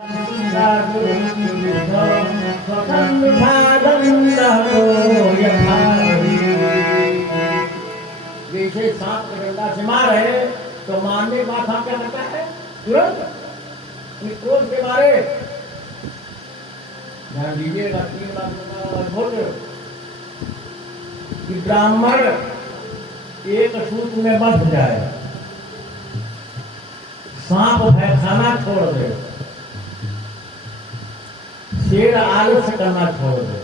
जैसे सांप को डंडा से मारे तो मारने के बाद सांप क्या करता है? तुरंत क्रोध के मारे ध्यान दीजिएगा। 3 बात अद्भुत कि ब्राह्मण एक सूत्र में बंध जाए, सांप भय खाना छोड़ दे, शेर आलस्य करना छोड़ दे,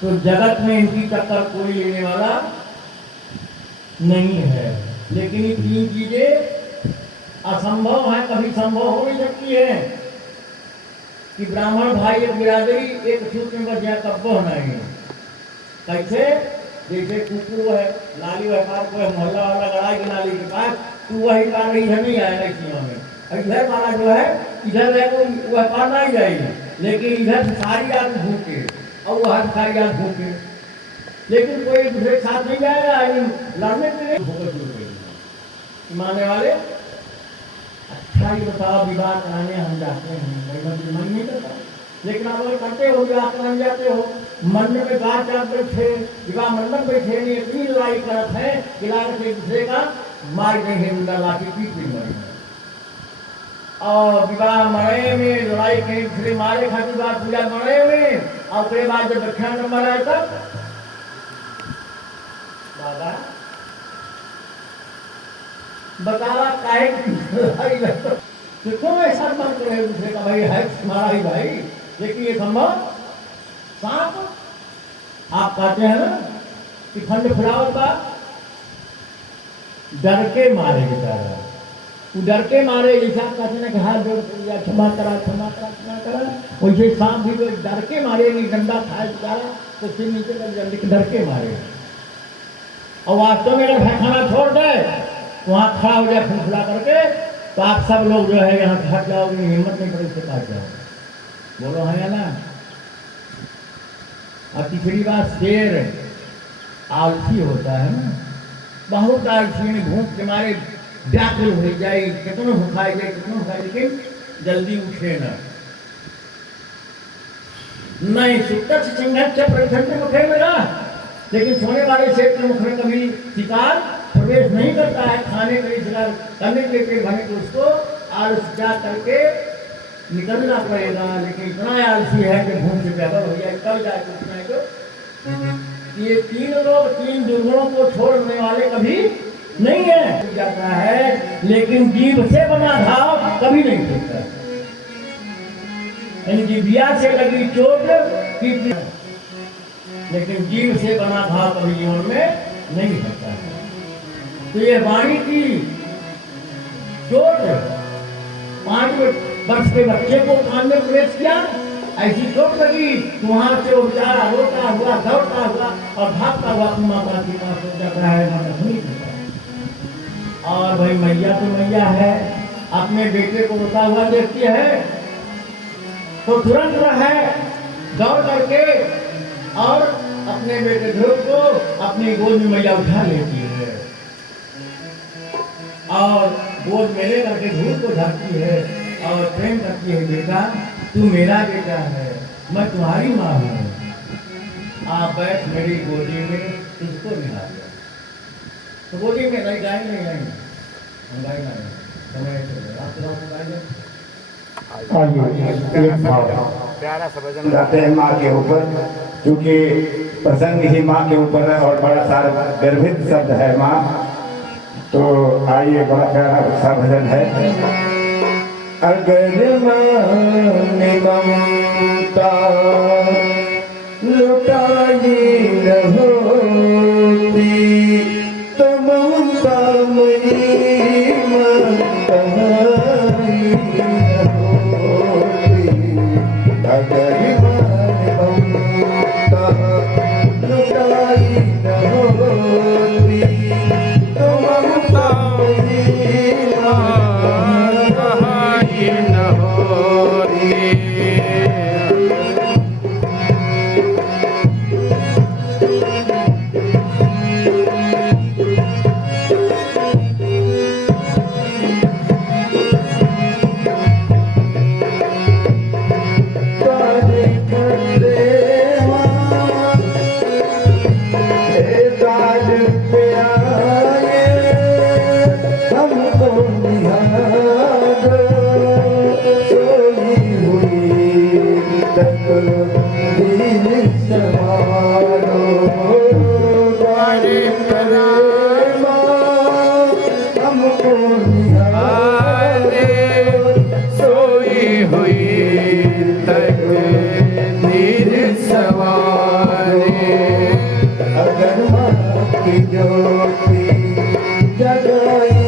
तो जगत में इनकी टक्कर कोई लेने वाला नहीं है। लेकिन ये 3 चीजें असंभव है, कभी संभव हो नहीं सकती है कि ब्राह्मण भाई एक बिरादरी एक सूत्र में बच जाए, तब वो नहीं। कैसे? जैसे कुकुर है, नाली व्यापार को मोहल्ला वाला गड़ाई की नाली के पास, तू वही पार नहीं है, नहीं आएगा सीमा में। इधर वाला जो है इधर है तो वह पार नहीं जाएगी, लेकिन इधर सारी रात भूखे और वह सारी रात भूखे, लेकिन कोई दूसरे के साथ नहीं जाएगा, लड़ने के लिए भूखे शुरू करेंगे। मानने वाले अच्छा ही बताओ, विवाह कराने हम जाते हैं, मन नहीं करता, लेकिन आप अगर करते हो विवाह कराने जाते हो, मन में बात चार बैठे, विवाह मंडप बैठे नहीं, इतनी लड़ाई करत है कि लाख एक दूसरे का मार देंगे, मुंडा ला के पीट भी मरेंगे। और विवाह मरे में लड़ाई के दूसरे मारे खातिर बात पूजा मरे में, और उसके बाद जब दक्षिणा नंबर आए तब दादा बतावा काहे कि क्यों ऐसा मन करे दूसरे का भाई है तुम्हारा ही भाई, लेकिन ये संभव। सांप आप कहते हैं ना कि फंड फुलावत बा, डर के मारे बेचारा, वो डर के मारे, जैसा कहते हैं कि हाथ जोड़ या क्षमा करा क्षमा करा क्षमा करा, वैसे सांप भी डर के मारे, नहीं डंडा खाए बेचारा तो सिर नीचे कर डर के मारे। और वास्तव में अगर खाना छोड़ दे वहाँ खड़ा हो जाए फुलफुला करके, तो आप सब लोग जो है यहाँ हट जाओगे, हिम्मत नहीं पड़े, उससे काट जाओ। बोलो है ना। और तीसरी बात, शेर आलसी होता है ना, बहुत आलसी में भूख के मारे व्याकुल हो जाए, कितनों भुखाई जाए कितनों भुखाई, लेकिन जल्दी उठे न नहीं सुतक सिंघट प्रचंड मुखे में रहा, लेकिन सोने वाले शेर के मुख में कभी शिकार प्रवेश नहीं करता है। खाने के लिए शिकार करने के लिए भरने को उसको आलस क्या करके निकलना पड़ेगा, लेकिन इतना आलसी है कि भूख से बेहतर हो जाए, कल जाए तो ये 3 लोग 3 दुर्गुणों को छोड़ने वाले कभी नहीं है। जाता है लेकिन जीभ से बना घाव कभी नहीं टूटता, यानी जिभिया से लगी चोट की, लेकिन जीभ से बना घाव कभी जीवन में नहीं होता है। तो ये वाणी की चोट 5 वर्ष के बच्चे को कान में प्रवेश किया, ऐसी चोट लगी तो वहां से वो बेचारा रोता हुआ दौड़ता हुआ और भागता हुआ माता के पास हो जाता है, माता सुनी देता है। और भाई मैया तो मैया है, अपने बेटे को रोता हुआ देखती है तो तुरंत है दौड़ करके और अपने बेटे ध्रुव को अपनी गोद में मैया उठा लेती है और गोद में ले करके ध्रुव को धरती है और प्रेम करती है, बेटा तू मेरा बेटा है, मैं तुम्हारी माँ हूँ, आप बैठ मेरी गोदी में, तुझको मिला दिया। तो गोदी में नहीं गाय नहीं आई, हम गाय नहीं समय प्यारा सा भजन गाते हैं माँ के ऊपर, क्योंकि प्रसंग ही माँ के ऊपर है और बड़ा सारा गर्भित शब्द है माँ। तो आइए, बड़ा प्यारा सा भजन है। अगर माँ ममता लुटाई न होती तो ममता मेरी ममता अगर ममता लुटाई न होती तो ममता मेरी ममता न होती। तक दीन समारो द्वारे करे हमको निहारे सोई हुई तक दीन सवारे अगर माँ की ज्योति जगाई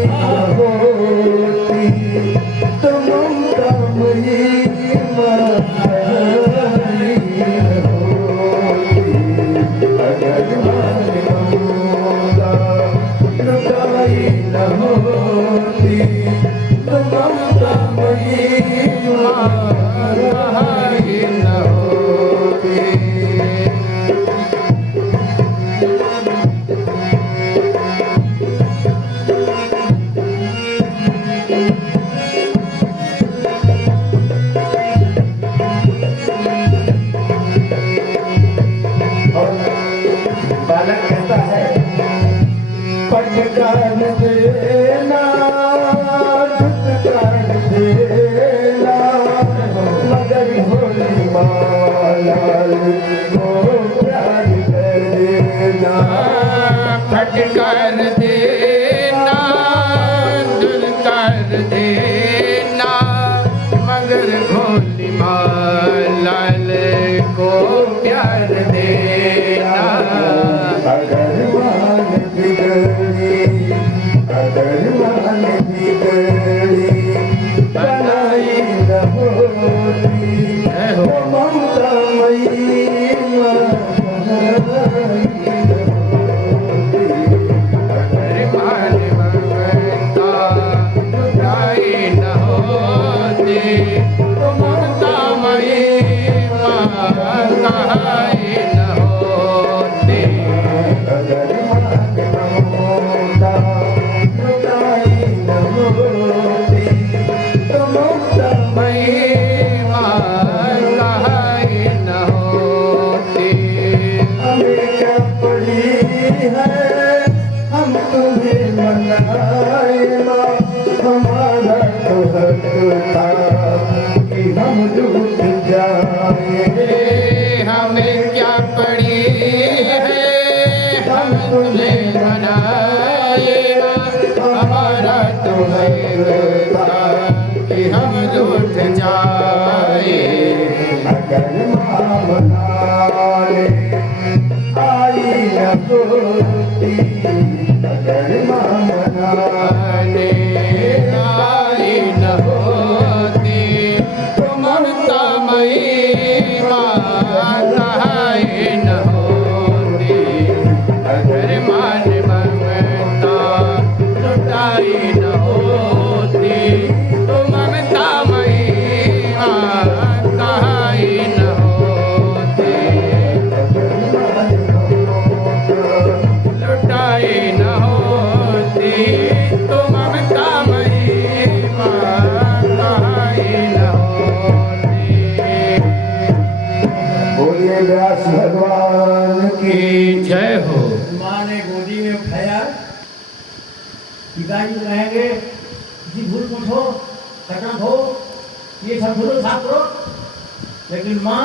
होती तो ममता मई माँ होती। अगर माँ की ममता लुटाई न होती तो ममता मई माँ न होती। बालक कहता है पटकान देना झुटकान देना मगर भोली मालाल को प्यार देना फटकार देना दुल कर देना मगर भोली मालाल को प्यार देना। अगर मान बिगड़ी बनाई न होती तो ममता मई बनाई न होती। अरे मान ममता लुटाई न होती तो ममता मई कहाई न होती। अगर मान ममता लुटाई न होती तो ममता मई कहाई न होती। हमें क्या पड़ी है हम तुम्हें मनाए माँ हमारा तो हक था कि हम रूठ जाए। हमें क्या पड़ी है हम तुम्हें मनाएगा हमारा तो हक था कि हम रूठ जाए। अगर माँ मनाने आई न होती अगर माँ मनाने आई न होती तो ममता मई कहाई न होती। अगर मान ममता लुटाई न होती तो ममता मई कहाई न होती। लुटाई न होती तो ममता मई कहाई न होती। बोलिए व्यास भगवान की जय हो। माँ ने गोदी में उठाया, पिताजी कहेंगे किसी भूल पूछो कटक हो ये सब धुलो साफ करो, लेकिन माँ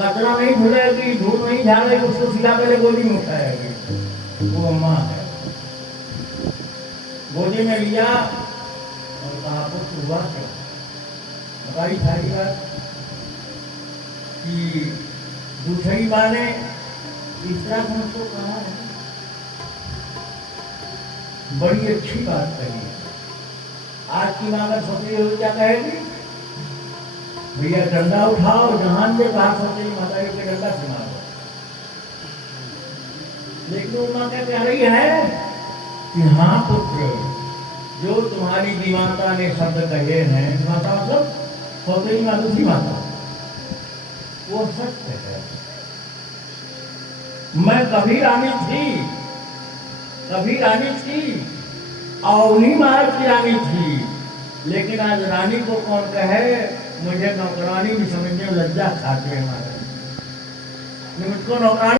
कचरा नहीं धुलेगी धूप नहीं झाड़ेगी उसको सीधा पहले गोदी में उठाएगी। वो माँ है। गोदी में लिया और कहा पुत्र हुआ क्या बताई सारी बात कि दूसरी माँ ने इस तरह से हमको कहा है, बड़ी अच्छी बात कही है। आज की माँ अगर सोचती हो क्या कहेगी, भैया डंडा उठाओ जहान में कहा सोचेगी माता जी के डंडा से मारो। लेकिन वो माँ क्या कह रही है कि हाँ पुत्र, जो तुम्हारी दिमाता ने शब्द कहे हैं, माता मतलब सोचेगी माँ दूसरी माता, वो सत्य है। मैं कभी रानी थी और उन्हीं महाराज की रानी थी, लेकिन आज रानी को कौन कहे, मुझे नौकरानी भी समझने में लज्जा खाते हैं महाराज। मुझको नौकरानी